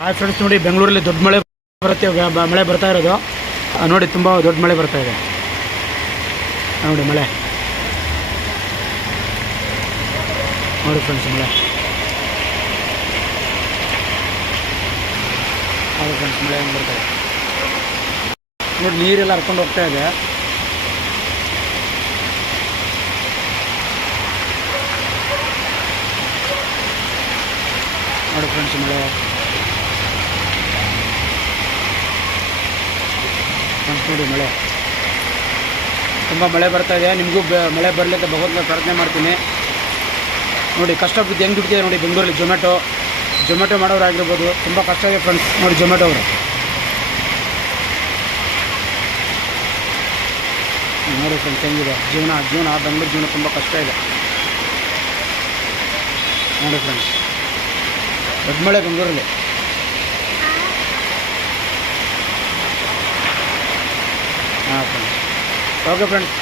Hi friends, ನೋಡಿ ಬೆಂಗಳೂರಲ್ಲಿ ದೊಡ್ಡ ಮಳೆ ಬರುತ್ತೆ. ಮಳೆ ಬರ್ತಾ ಇರೋದು ನೋಡಿ, ತುಂಬ ದೊಡ್ಡ ಮಳೆ ಬರ್ತಾ ಇದೆ ನೋಡಿ. ಮಳೆ ನೋಡಿ ಫ್ರೆಂಡ್ಸ್, ಮಳೆ ಹೌದು ಫ್ರೆಂಡ್ಸ್, ಮಳೆ ಹೆಂಗೆ ಬರ್ತಾ ಇದೆ ನೋಡಿ. ನೀರೆಲ್ಲ ಹರ್ಕೊಂಡು ಹೋಗ್ತಾ ಇದೆ. ನೋಡಿ ಫ್ರೆಂಡ್ಸ್, ಮಳೆ ನೋಡಿ. ಮಳೆ ತುಂಬ ಮಳೆ ಬರ್ತಾ ಇದೆ. ನಿಮಗೂ ಮಳೆ ಬರಲಿ ಅಂತ ಭಗವಂತನ ಪ್ರಾರ್ಥನೆ ಮಾಡ್ತೀನಿ. ನೋಡಿ ಕಷ್ಟ ಬಿದ್ದು ಹೆಂಗೆ ದುಡ್ತಿದೆ ನೋಡಿ ಬೆಂಗಳೂರಲ್ಲಿ. ಜೊಮ್ಯಾಟೊ ಮಾಡೋರು ಆಗಿರ್ಬೋದು, ತುಂಬ ಕಷ್ಟ ಇದೆ ಫ್ರೆಂಡ್ಸ್. ನೋಡಿ ಜೊಮ್ಯಾಟೊ ಅವರು ನೋಡಿ ಫ್ರೆಂಡ್ಸ್ ಹೆಂಗಿದೆ ಜೀವನ ಬೆಂಗಳೂರು ಜೀವನ ತುಂಬ ಕಷ್ಟ ಇದೆ ನೋಡಿ ಫ್ರೆಂಡ್ಸ್. ದೊಡ್ಡ ಮಳೆ ಬೆಂಗಳೂರಲ್ಲಿ. ಹಾಂ ಫ್ರೆಂಡ್ಸ್, ಓಕೆ ಫ್ರೆಂಡ್ಸ್.